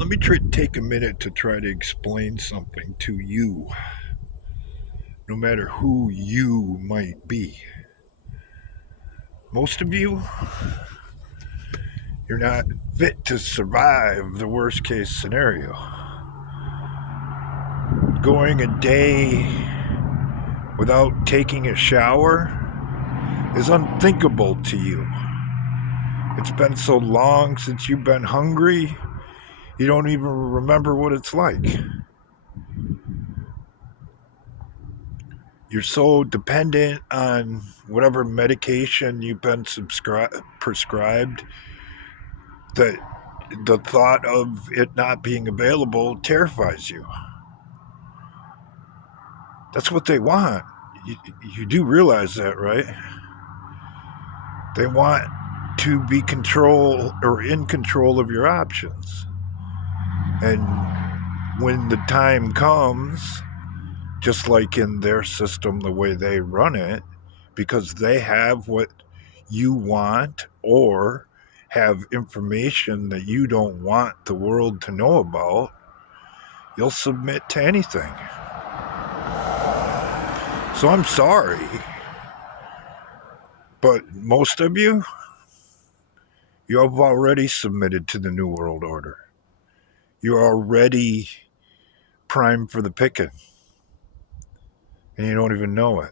Let me take a minute to try to explain something to you, no matter who you might be. Most of you, you're not fit to survive the worst case scenario. Going a day without taking a shower is unthinkable to you. It's been so long since you've been hungry, you don't even remember what it's like. You're so dependent on whatever medication you've been prescribed that the thought of it not being available terrifies you. That's what they want. You, you do realize that, right? They want to be control or in control of your options. And when the time comes, just like in their system, the way they run it, because they have what you want or have information that you don't want the world to know about, you'll submit to anything. So I'm sorry, but most of you, you have already submitted to the New World Order. You're already primed for the picking, and you don't even know it.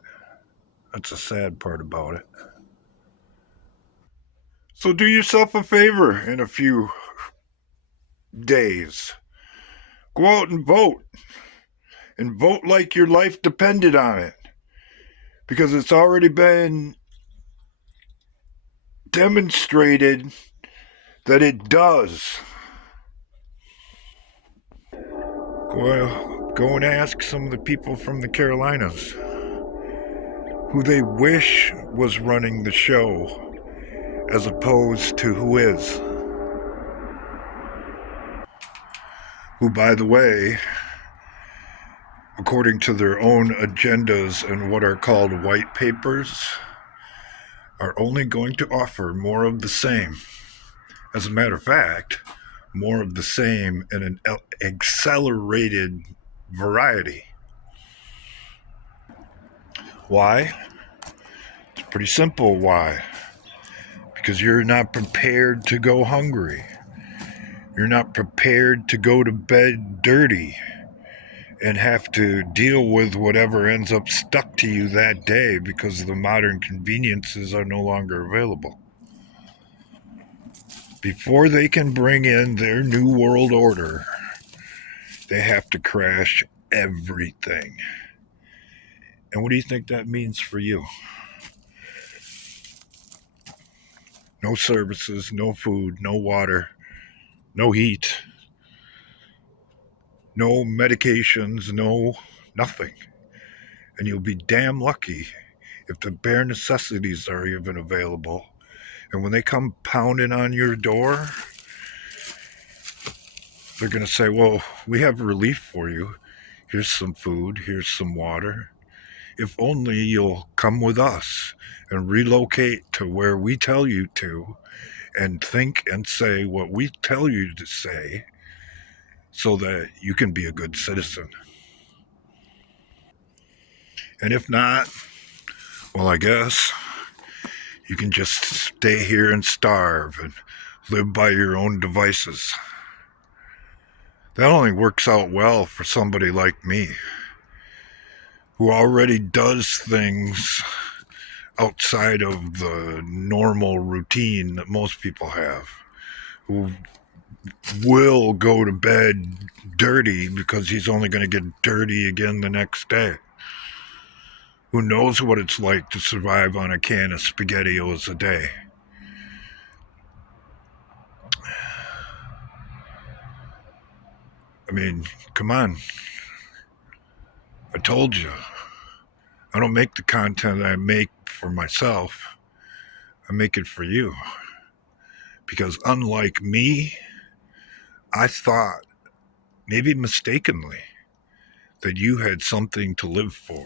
That's the sad part about it. So do yourself a favor in a few days. Go out and vote like your life depended on it, because it's already been demonstrated that it does. Go and ask some of the people from the Carolinas who they wish was running the show as opposed to who is. Who, by the way, according to their own agendas and what are called white papers, are only going to offer more of the same. As a matter of fact, more of the same in an accelerated variety. Why? It's pretty simple why. Because you're not prepared to go hungry. You're not prepared to go to bed dirty and have to deal with whatever ends up stuck to you that day because the modern conveniences are no longer available. Before they can bring in their new world order, they have to crash everything. And what do you think that means for you? No services, no food, no water, no heat, no medications, no nothing. And you'll be damn lucky if the bare necessities are even available. And when they come pounding on your door, they're going to say, well, we have relief for you. Here's some food, here's some water. If only you'll come with us and relocate to where we tell you to and think and say what we tell you to say so that you can be a good citizen. And if not, well, I guess you can just stay here and starve and live by your own devices. That only works out well for somebody like me, who already does things outside of the normal routine that most people have, who will go to bed dirty because he's only going to get dirty again the next day, who knows what it's like to survive on a can of SpaghettiOs a day. I mean, come on. I told you. I don't make the content I make for myself. I make it for you. Because unlike me, I thought, maybe mistakenly, that you had something to live for,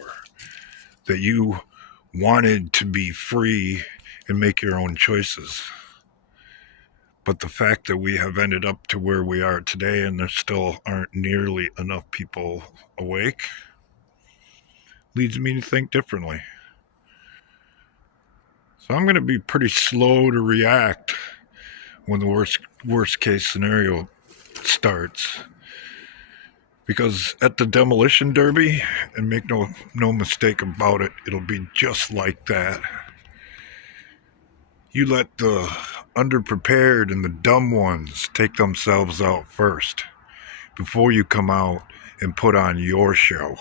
that you wanted to be free and make your own choices. But the fact that we have ended up to where we are today and there still aren't nearly enough people awake leads me to think differently. So I'm going to be pretty slow to react when the worst case scenario starts. Because at the demolition derby, and make no mistake about it, it'll be just like that. You let the underprepared and the dumb ones take themselves out first before you come out and put on your show.